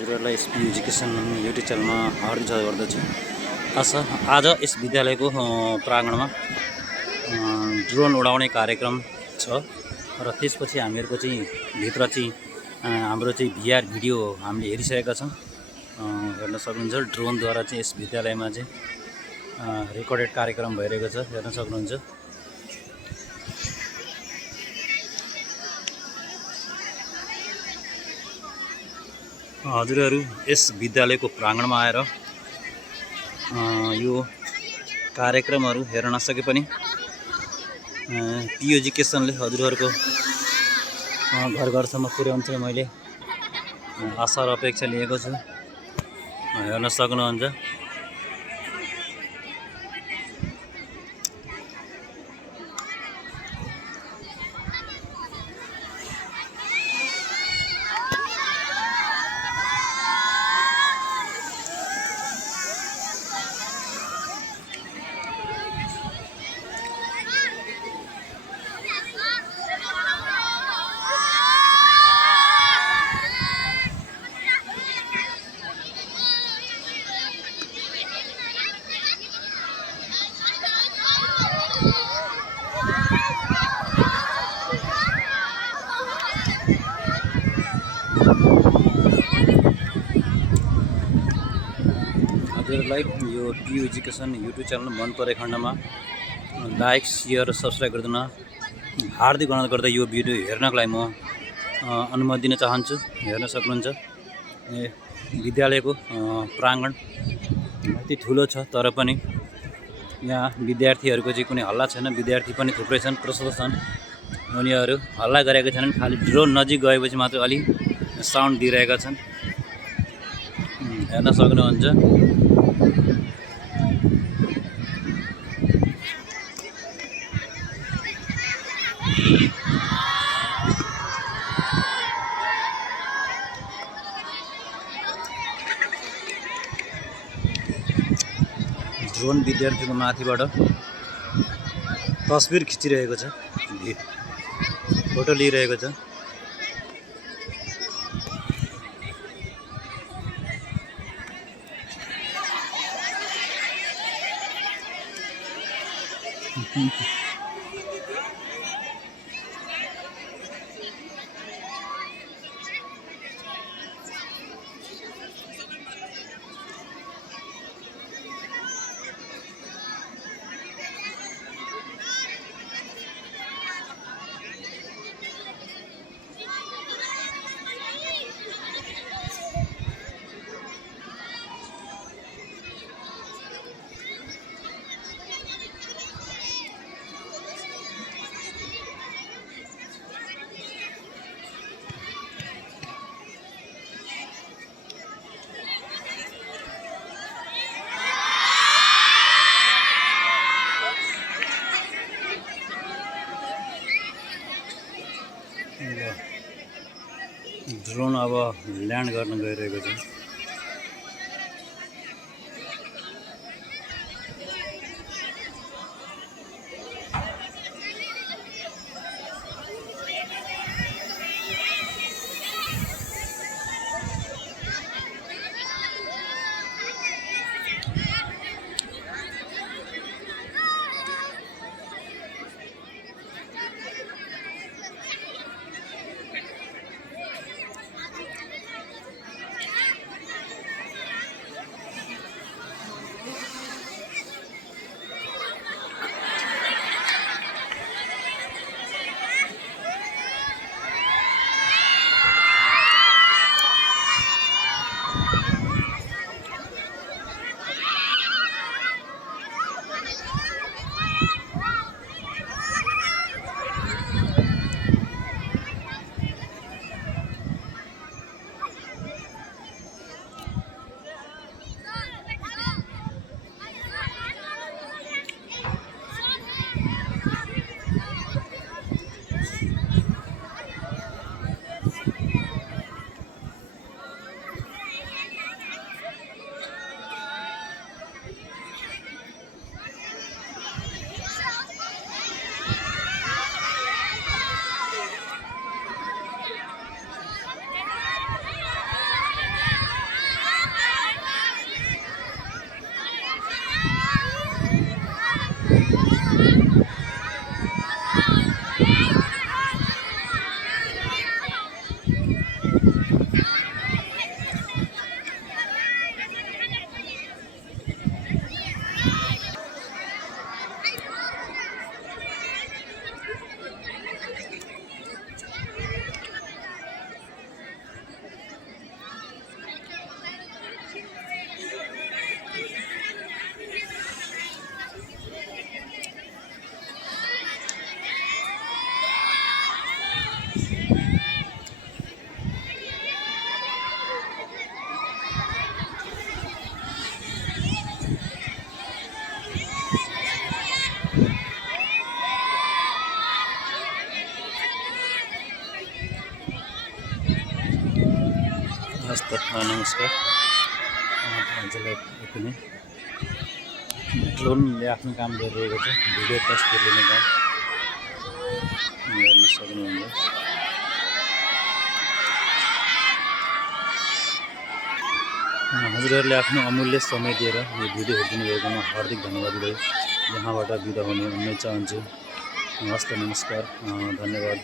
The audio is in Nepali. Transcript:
हजुरहरूलाई एसपी एजुकेसन युट्युब च्यानलमा हार्दिक स्वागत गर्दछु। आज यस विद्यालयको प्राङ्गणमा ड्रोन उडाउने कार्यक्रम छ र त्यसपछि हामीहरूको चाहिँ भित्र चाहिँ हाम्रो चाहिँ भिआर भिडियो हामीले हेरिसकेका छौँ। हेर्न सक्नुहुन्छ ड्रोनद्वारा चाहिँ यस विद्यालयमा चाहिँ रेकर्डेड कार्यक्रम भइरहेको छ, हेर्न सक्नुहुन्छ। हजुरहरू यस विद्यालयको प्राङ्गणमा आएर यो कार्यक्रमहरू हेर्न नसके पनि पी एजुकेसनले हजुरहरूको घर घरसम्म पुर्याउँछ मैले आशा र अपेक्षा लिएको छु। हेर्न सक्नुहुन्छ। हजुरहरूलाई यो पी एजुकेसन युट्युब च्यानल मन परे खण्डमा लाइक, सेयर र सब्सक्राइब गरिदिन हार्दिक अनुरोध गर्दै यो भिडियो हेर्नको लागि म अनुमति दिन चाहन्छु। हेर्न सक्नुहुन्छ विद्यालयको प्राङ्गण अति ठुलो छ, तर पनि यहाँ विद्यार्थीहरूको चाहिँ कुनै हल्ला छैन। विद्यार्थी पनि थुप्रै छन्, प्रशस्त छन्। उनीहरू हल्ला गरेका छैनन्, खालि ड्रोन नजिक गएपछि मात्र अलि साउन्ड दिइरहेका छन्। हेर्न सक्नुहुन्छ। ड्रोन विद्यार्थीको माथिबाट तस्बिर खिचिरहेको छ, फोटो लिइरहेको छ। ड्रोन अब ल्यान्ड गर्न गइरहेको छ। हस् त नमस्कार। आजलाई यति नै। ड्रोनले आफ्नो काम गरिरहेको छ, भिडियो तस्बिर लिने काम गर्न सक्नुहुन्छ। हजुरहरूले आफ्नो अमूल्य समय दिएर यो भिडियो हेरिदिनु भएकोमा हार्दिक धन्यवाद दिँदै यहाँबाट बिदा हुने चाहन्छु। हस्त नमस्कार, धन्यवाद।